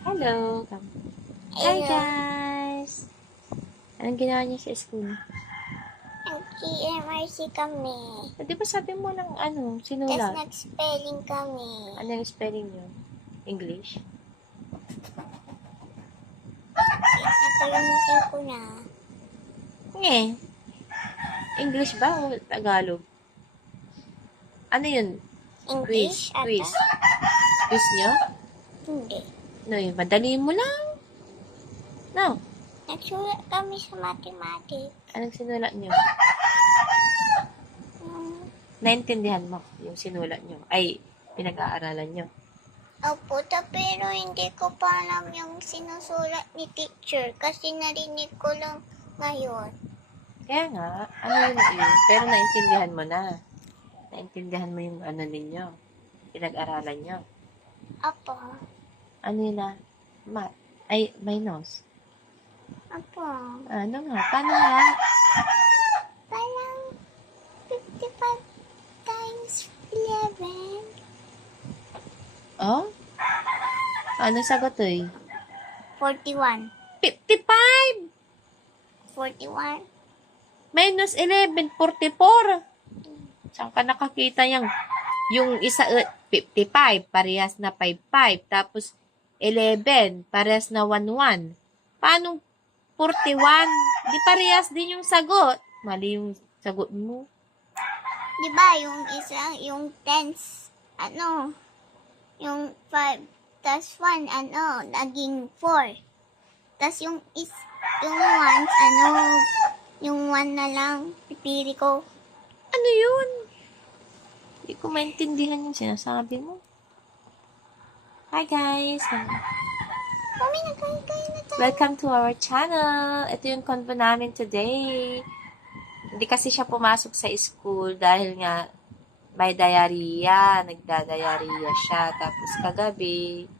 Hello. Hi Hello. guys. Anong ginawa niyo sa school? Nag-GMRC kami. Di ba sabi mo ng Tapos sinulat? nag-spelling kami. Ano yung spelling niyo? English? Nakalimutan ko na. Nge. English ba o Tagalog? Ano yun? Quiz. English ata? Quiz. Quiz niyo? Hindi. No, yun. Madali mo lang. No. Nagsulat kami sa mathematics. Anong sinulat niyo? Hmm. Naintindihan mo yung sinulat niyo? Ay, pinag-aaralan niyo? Opo, pero hindi ko pa alam yung sinusulat ni teacher kasi narinig ko lang ngayon. Kaya nga, ano yun eh. Pero naintindihan mo na. Naintindihan mo yung ano ninyo. Pinag-aralan niyo. Opo. Ano yun na? Math. Ay, minus. Opo. Ano nga? Paano nga? Parang 55 times 11. Oh? Ano sagot eh? 41. 55! 41. Minus 11, 44. Saan ka nakakita yung isa, 55, parehas na 55. Tapos, 11, parehas na 11. Paano 41? Di parehas din yung sagot. Mali yung sagot mo. Di ba yung isa, yung tens, yung 5 tas 1, naging 4. Tas yung ones, yung 1 na lang, pipili ko. Ano yun? Hindi ko maintindihan yung sinasabi mo. Hi guys! Mami, nagkaya na tayo. Welcome to our channel! Ito yung convo namin today. Hindi kasi siya pumasok sa school dahil nga may diarrhea. Nagda-diarrhea siya. Tapos kagabi,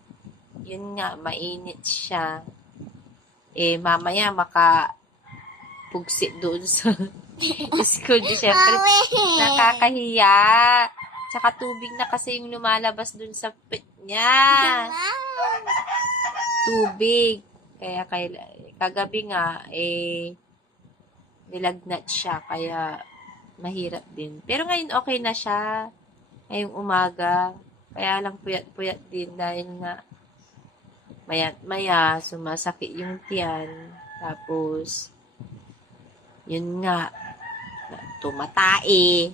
yun nga, mainit siya. Mamaya makapugsit doon sa school. Di syempre, nakakahiya. Tsaka tubig na kasi yung lumalabas dun sa pit niya. Tubig. Kaya kagabi nga, nilagnat siya. Kaya mahirap din. Pero ngayon okay na siya. Ngayong umaga. Kaya lang puyat-puyat din dahil nga maya sumasakit yung tiyan. Tapos, yun nga, tumatae.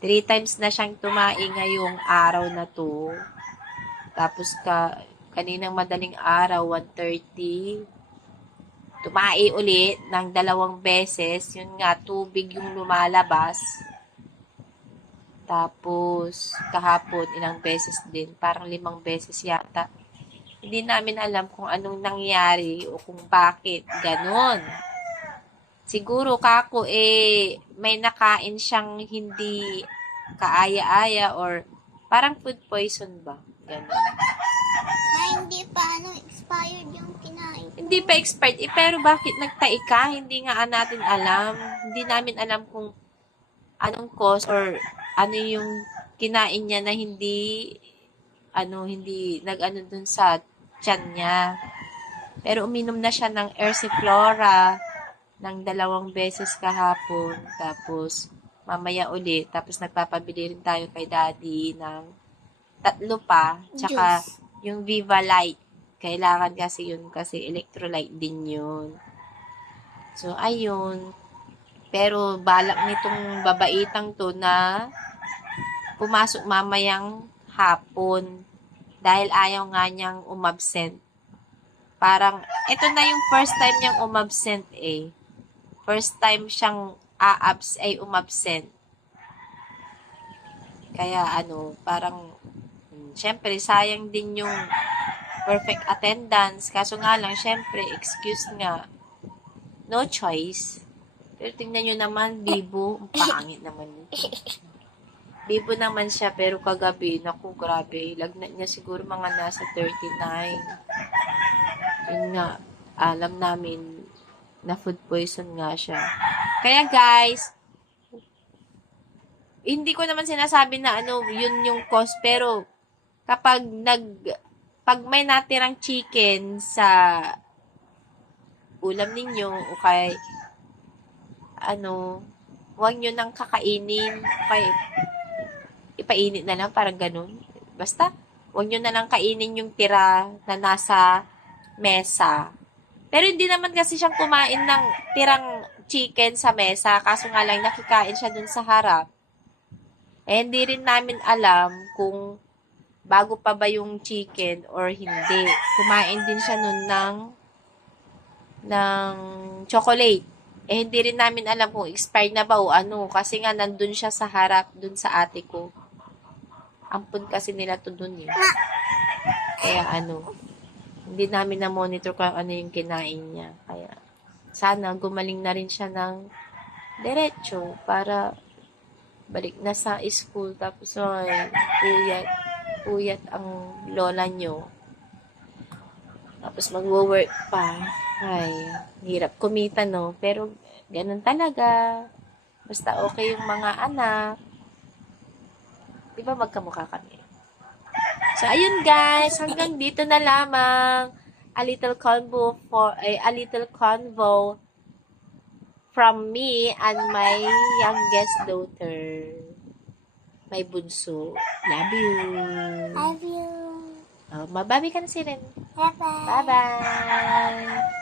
3 times na siyang tumae ngayong araw na to. Tapos kaninang madaling araw, 1:30, tumae ulit ng 2 beses. Yun nga, tubig yung lumalabas. Tapos, kahapon, ilang beses din. Parang 5 beses yata. Hindi namin alam kung anong nangyari o kung bakit. Ganon. Siguro kako may nakain siyang hindi kaaya-aya or parang food poison ba? Ganon. Hindi pa, expired yung kinain. Hindi pa expired. Pero bakit nagtae ka? Hindi nga natin alam. Hindi namin alam kung anong cause or ano yung kinain niya na hindi nag-ano dun sa tiyan niya. Pero uminom na siya ng Ersiflora ng 2 beses kahapon. Tapos, mamaya ulit. Tapos, nagpapabili rin tayo kay daddy ng 3 pa. Tsaka, Juice. yung Viva Light. Kailangan kasi yun kasi electrolyte din yun. So, ayun. Pero, balak nitong babaitang to na pumasok mamayang hapon. Dahil ayaw nga niyang umabsent. Parang, ito na yung first time niyang umabsent eh. First time siyang umabsent. Kaya parang, syempre, sayang din yung perfect attendance. Kaso nga lang, syempre, excuse nga. No choice. Pero tingnan nyo naman, bibo. Ang pangit naman nito. Bibo naman siya, pero kagabi, naku, grabe. Lagnat niya siguro mga nasa 39. Yun nga, alam namin na food poison nga siya. Kaya guys, hindi ko naman sinasabi na yun yung cause, pero kapag pag may natirang chicken sa ulam ninyo o kay huwag nyo nang kakainin o kay ipainit na lang, parang ganun. Basta, huwag nyo na lang kainin yung tira na nasa mesa. Pero hindi naman kasi siyang kumain ng tirang chicken sa mesa, kaso nga lang nakikain siya dun sa harap. Eh, hindi rin namin alam kung bago pa ba yung chicken or hindi. Kumain din siya nun ng chocolate. Eh, hindi rin namin alam kung expired na ba o ano. Kasi nga, nandun siya sa harap, dun sa ate ko. Ampun kasi nila to dun eh. Kaya hindi namin na-monitor kung ano yung kinain niya. Kaya, sana gumaling na rin siya ng diretso para balik na sa school. Tapos, puyat ang lola nyo. Tapos, magwo-work pa. Ay, hirap kumita, no? Pero, ganun talaga. Basta okay yung mga anak. Di ba magkamukha kami? So, ayun guys, hanggang dito na lamang a little convo from me and my youngest daughter. My bunso. Love you. Love you. Oh, mababi ka na si Ren. Bye-bye. Bye-bye.